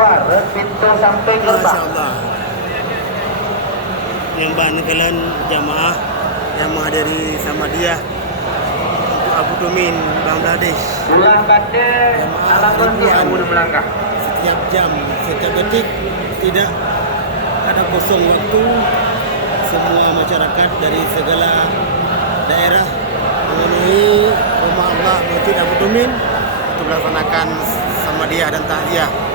keluar pintu sampai gerbang. Masya Allah. Yang kalian jamaah yang menghadiri Samadiyah untuk Abu Dhabi, Bangladesh. Bulan Kadir, alam bersih Abu melangkah. Setiap jam, setiap detik tidak ada kosong waktu. Semua masyarakat dari segala daerah memenuhi rumah Allah Masjid Abu Dhabi untuk melaksanakan Samadiyah dan Ta'ziyah.